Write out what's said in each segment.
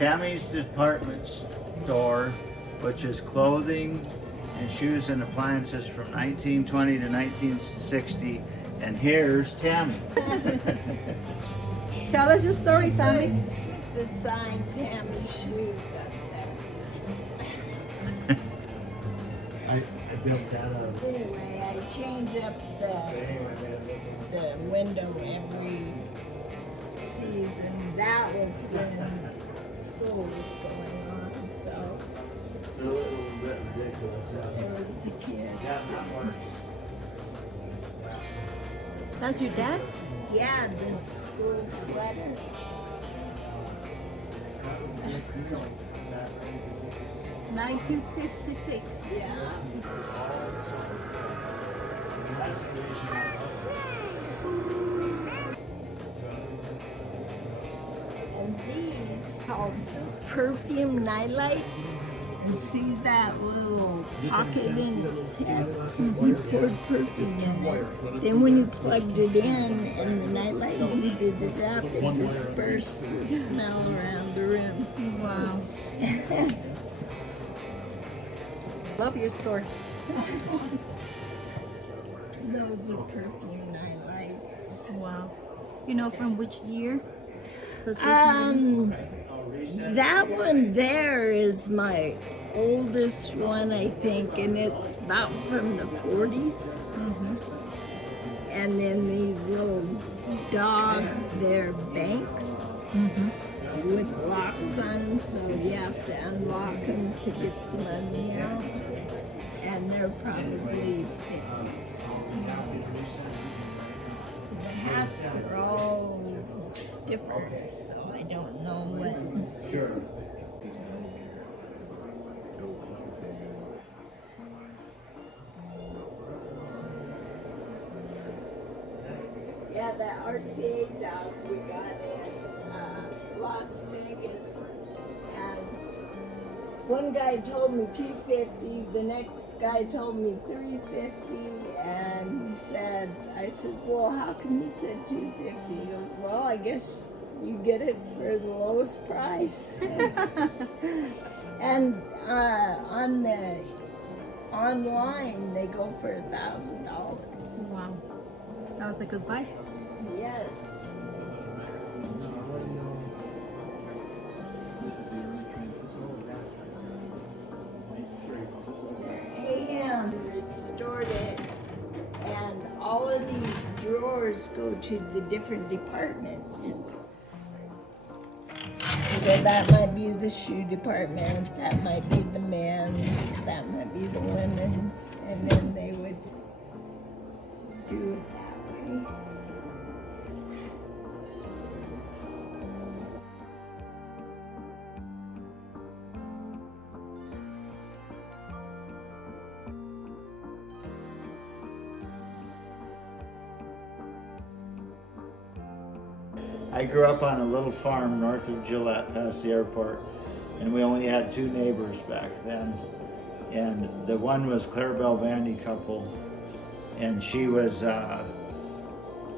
Tammy's Department Store, which is clothing and shoes and appliances from 1920 to 1960. And here's Tammy. Tell us your story, Tammy. The sign Tammy shoes up there. I built that up. Anyway, I change up the window every season. That was when school was going on, so It's a little bit ridiculous. it was the kids. Yeah, that works. That's your dad? Yeah, the school sweater. 1956. Yeah. And these called perfume nightlights. And see that little pocket in its head? You poured perfume in it. Then when you plugged it in the nightlight, when you did the drop, it dispersed the smell around the room. Wow. Love your story. Those are perfume nightlights. Wow. You know from which year? That one there is my oldest one, I think, and it's about from the 40s. And then these little dog, they're banks with locks on them, so you have to unlock them to get the money out. And they're probably 50s. The hats are all different, so I don't know what. Sure. Yeah, that RCA dog we got in Las Vegas. And one guy told me $250, the next guy told me $350, and he said, I said, well, how come he said $250? He goes, well, I guess you get it for the lowest price. And on the online, they go for $1,000. Wow. That was a good buy. Yes. AM restored it, and all of these drawers go to the different departments. So that might be the shoe department, that might be the men's, that might be the women's, and then they would do it that way. I grew up on a little farm north of Gillette, past the airport, and we only had 2 neighbors back then. And the one was Clarabelle Vandy couple, and she was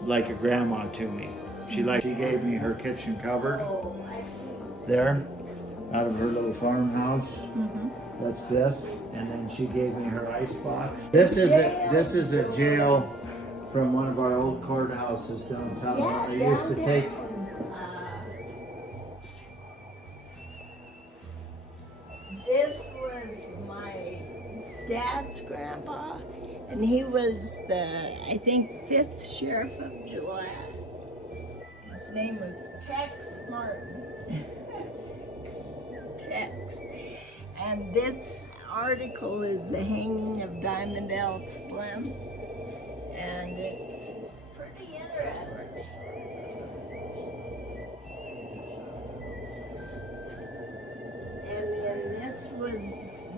like a grandma to me. She gave me her kitchen cupboard there, out of her little farmhouse. That's this, and then she gave me her ice box. This is a jail from one of our old courthouses downtown. Yeah, I used to take. This was my dad's grandpa, and he was the, I think, 5th sheriff of Gillette. His name was Tex Martin. Tex. And this article is the hanging of Diamond L. Slim, and it's pretty interesting. And then this was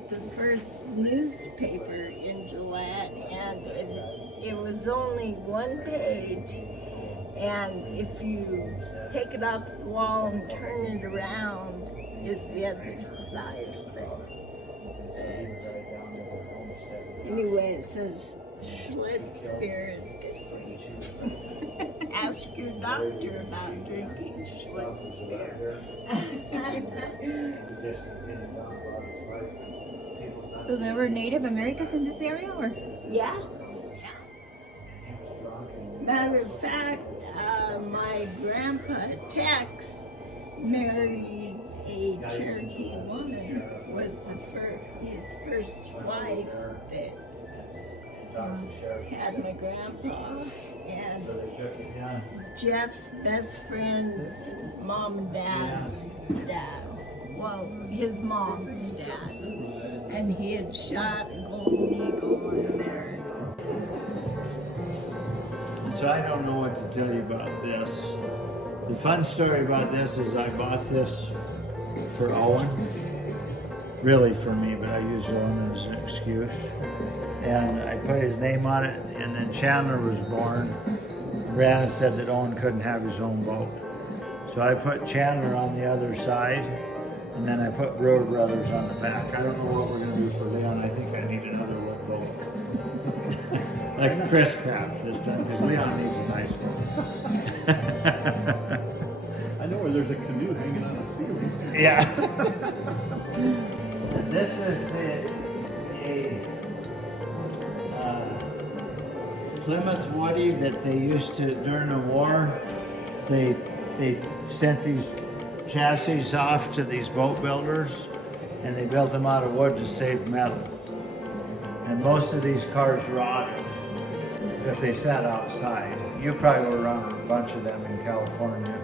the first newspaper in Gillette, and it was only 1 page, and if you take it off the wall and turn it around, is the other side of it. Anyway, it says Schlitz beer is good for you. Ask your doctor about drinking Schlitz. of that here. He just continued on about his life and people thought So there were Native Americans in this area, or? Yeah. he was drunk and Matter of fact, my grandpa Tex married a Cherokee woman. Was his first wife that had my grandpa, and so they took it down. Jeff's best friend's mom and dad's dad. Well, his mom's dad. And he had shot a golden eagle in there. So I don't know what to tell you about this. The fun story about this is I bought this for Owen. Really for me, but I use Owen as an excuse. And I put his name on it, and then Chandler was born. Brianna said that Owen couldn't have his own boat. So I put Chandler on the other side, and then I put Brewer Brothers on the back. I don't know what we're gonna do for Leon. I think I need another wood boat. Like Chris Craft this time, because Leon needs a nice boat. I know where there's a canoe hanging on the ceiling. Yeah. This is Plymouth Woody that they used to, during the war, they sent these chassis off to these boat builders, and they built them out of wood to save metal. And most of these cars rotted if they sat outside. You probably were around a bunch of them in California.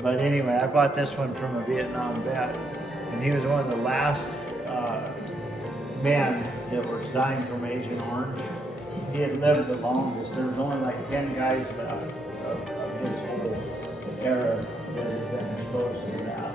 But anyway, I bought this one from a Vietnam vet, and he was one of the last men that was dying from Agent Orange. He had lived the longest. There was only like 10 guys left of his whole era that had been exposed to that.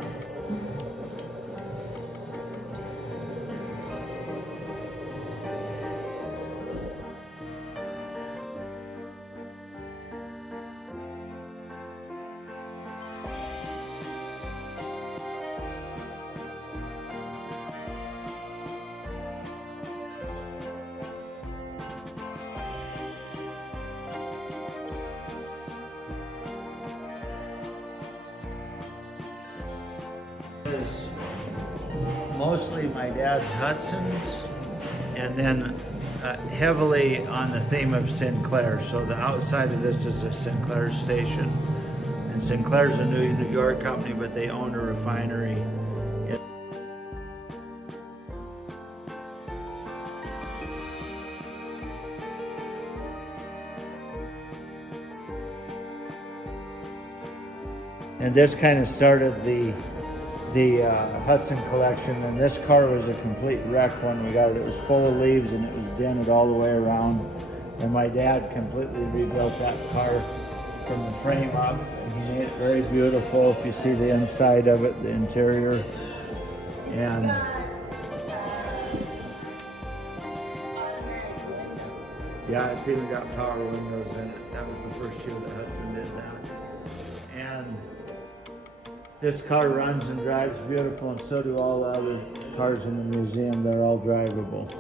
Is mostly my dad's Hudson's, and then heavily on the theme of Sinclair. So the outside of this is a Sinclair station, and Sinclair's a New York company, but they own a refinery. And this kind of started the Hudson collection, and this car was a complete wreck when we got it. It was full of leaves and it was dented all the way around. And my dad completely rebuilt that car from the frame up, and he made it very beautiful. If you see the inside of it, the interior, and yeah, it's even got power windows in it. That was the first year that Hudson did that. And this car runs and drives beautiful, and so do all the other cars in the museum. They're all drivable.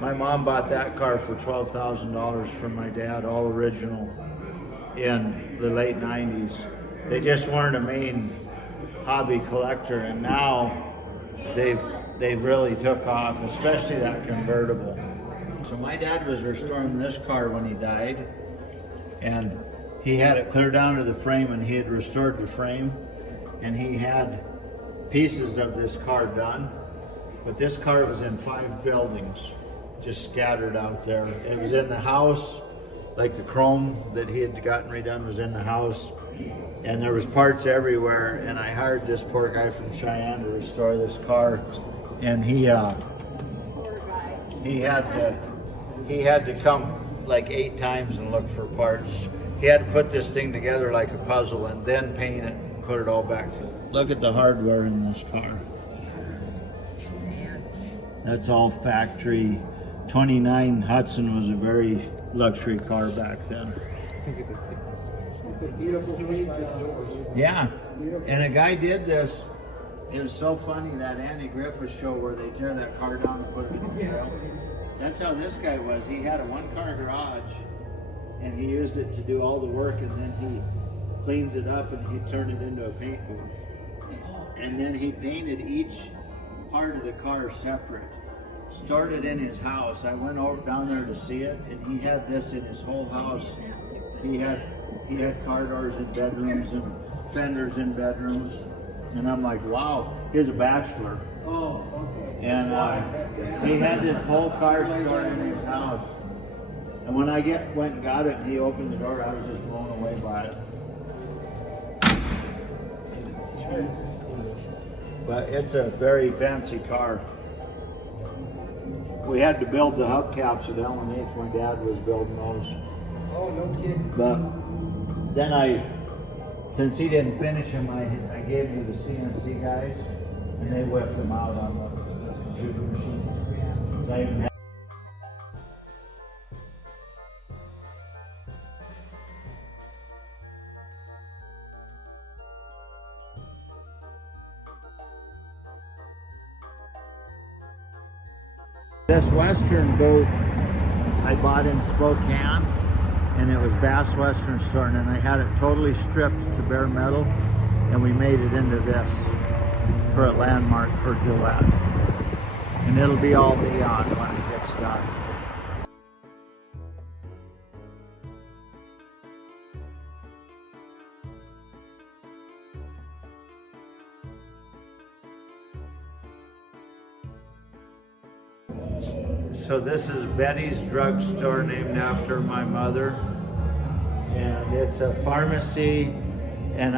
My mom bought that car for $12,000 from my dad, all original, in the late 90s. They just weren't a main hobby collector, and now they've really took off, especially that convertible. So my dad was restoring this car when he died, and he had it clear down to the frame, and he had restored the frame, and he had pieces of this car done. But this car was in 5 buildings, just scattered out there. It was in the house, like the chrome that he had gotten redone was in the house, and there was parts everywhere. And I hired this poor guy from Cheyenne to restore this car, and he had to come like 8 times and look for parts. He had to put this thing together like a puzzle and then paint it and put it all back. Look at the hardware in this car. That's all factory. 29 Hudson was a very luxury car back then. Yeah, and a guy did this. It was so funny, that Andy Griffith show where they tear that car down and put it in the jail. That's how this guy was. He had a 1-car garage, and he used it to do all the work, and then he cleans it up and he turned it into a paint booth. And then he painted each part of the car separate. Stored it in his house. I went over down there to see it, and he had this in his whole house. He had car doors in bedrooms and fenders in bedrooms. And I'm like, wow, he's a bachelor. Oh, okay. And he had this whole car stored in his house. And when I went and got it and he opened the door, I was just blown away by it. But it's a very fancy car. We had to build the hubcaps at L&H. My dad was building those. Oh, no kidding. But then since he didn't finish them, I gave him to the CNC guys, and they whipped them out on the computer machines. So I even had this Western boat I bought in Spokane, and it was Bass Western Store, and I had it totally stripped to bare metal, and we made it into this for a landmark for Gillette. And it'll be all neon when it gets done. So this is Betty's Drugstore, named after my mother. And it's a pharmacy and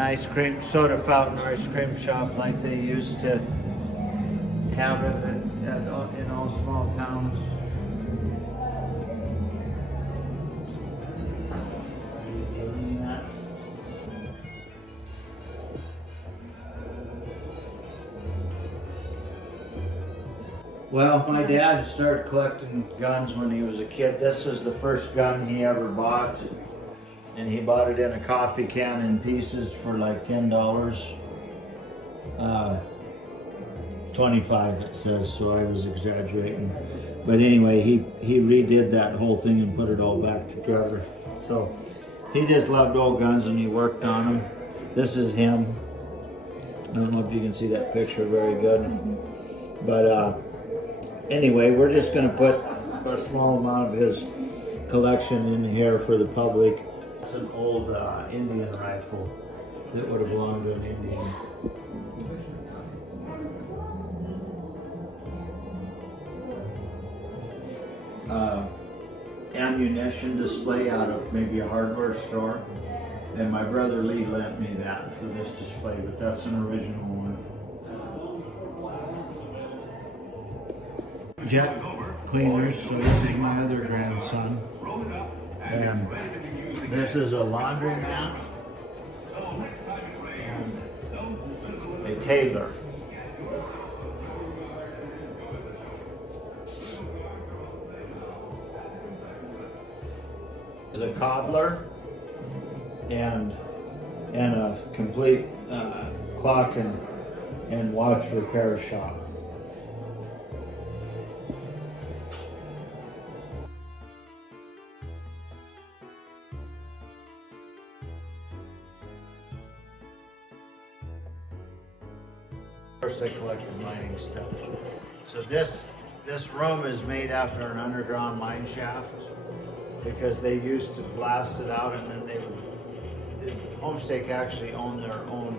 soda fountain ice cream shop like they used to have it in all small towns. Well, my dad started collecting guns when he was a kid. This was the first gun he ever bought, and he bought it in a coffee can in pieces for like $10. 25 it says, so I was exaggerating. But anyway, he redid that whole thing and put it all back together. So he just loved old guns and he worked on them. This is him. I don't know if you can see that picture very good. But anyway, we're just going to put a small amount of his collection in here for the public. It's an old Indian rifle that would have belonged to an Indian. Ammunition display out of maybe a hardware store. And my brother Lee lent me that for this display, but that's an original one. Jet cleaners, so this is my other grandson. And this is a laundromat and a tailor. This is a cobbler and a complete clock and watch repair shop. Of course, I collected mining stuff. So this room is made after an underground mine shaft because they used to blast it out and then they would Homestake actually owned their own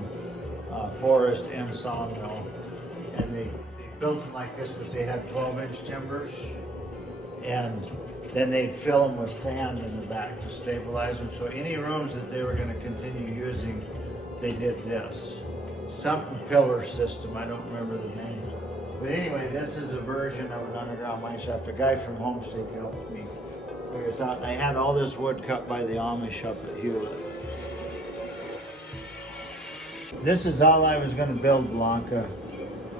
forest and sawmill, and they built them like this, but they had 12-inch timbers, and then they'd fill them with sand in the back to stabilize them. So any rooms that they were going to continue using, they did this. Something pillar system, I don't remember the name. But anyway, this is a version of an underground mine shaft. A guy from Homestake helped me figure this out. And I had all this wood cut by the Amish up at Hewlett. This is all I was going to build, Blanca,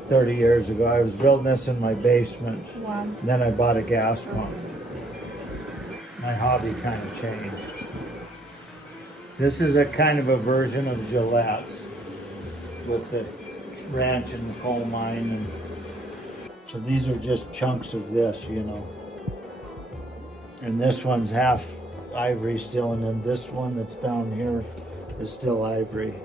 30 years ago. I was building this in my basement. Wow. Then I bought a gas pump. My hobby kind of changed. This is a kind of a version of Gillette with the ranch and the coal mine. And so these are just chunks of this, you know. And this one's half ivory still, and then this one that's down here is still ivory.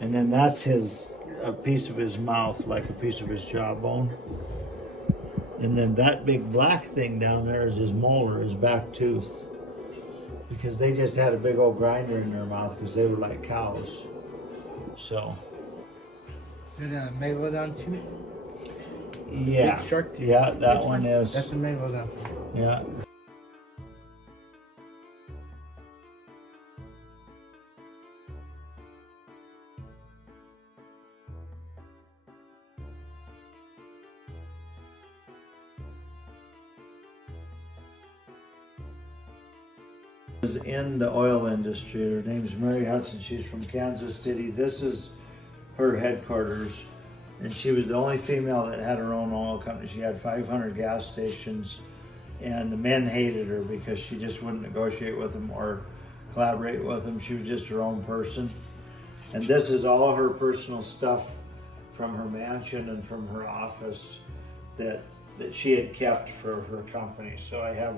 And then that's a piece of his mouth, like a piece of his jawbone. And then that big black thing down there is his molar, his back tooth. Because they just had a big old grinder in their mouth because they were like cows. So. Is it a Megalodon tooth? Yeah. Big shark tooth. Yeah, that Which one is. That's a Megalodon. Yeah. Was in the oil industry. Her name's Mary Hudson. She's from Kansas City. This is her headquarters, and she was the only female that had her own oil company. She had 500 gas stations, and the men hated her because she just wouldn't negotiate with them or collaborate with them. She was just her own person. And this is all her personal stuff from her mansion and from her office that she had kept for her company. So I have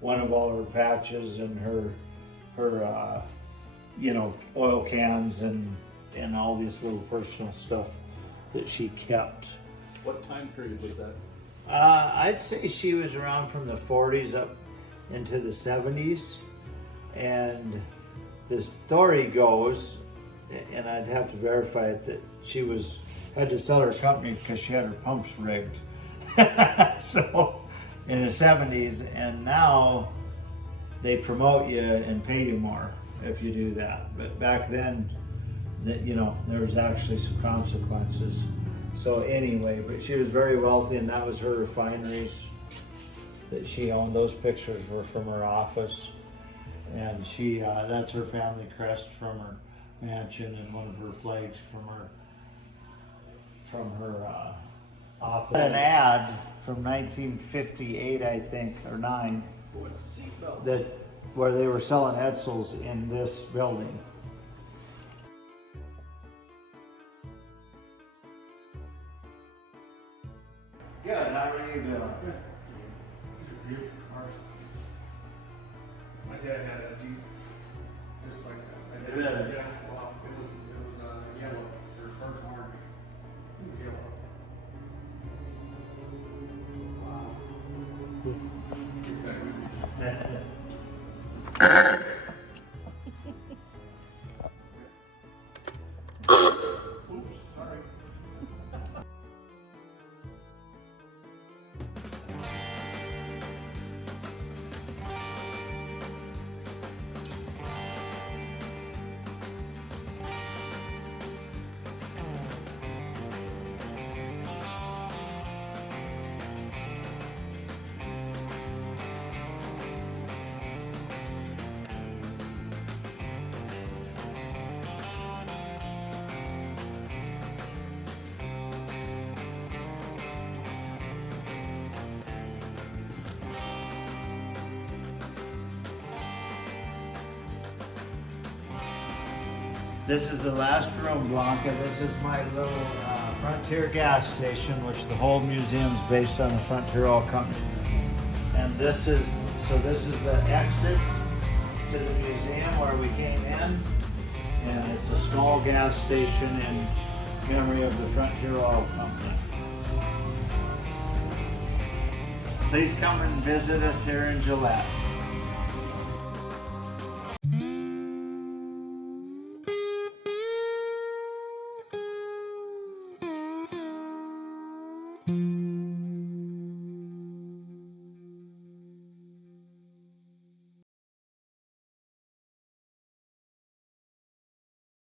one of all her patches and her oil cans and all these little personal stuff that she kept. What time period was that? I'd say she was around from the 40s up into the 70s. And the story goes, and I'd have to verify it, that she had to sell her company because she had her pumps rigged. So in the 70s, and now they promote you and pay you more if you do that. But back then, there was actually some consequences. So anyway, but she was very wealthy, and that was her refineries that she owned. Those pictures were from her office, and that's her family crest from her mansion, and one of her flags from her office. An ad from 1958, I think, or 9, where they were selling Edsels in this building. Good, how are you doing? My dad had a Jeep just like that. Really? Yeah, well, it was yellow. Your first orange. It was yellow. Oops, sorry. This is the last room, Blanca. This is my little Frontier gas station, which the whole museum's based on the Frontier Oil Company. And this is the exit to the museum where we came in. And it's a small gas station in memory of the Frontier Oil Company. Please come and visit us here in Gillette.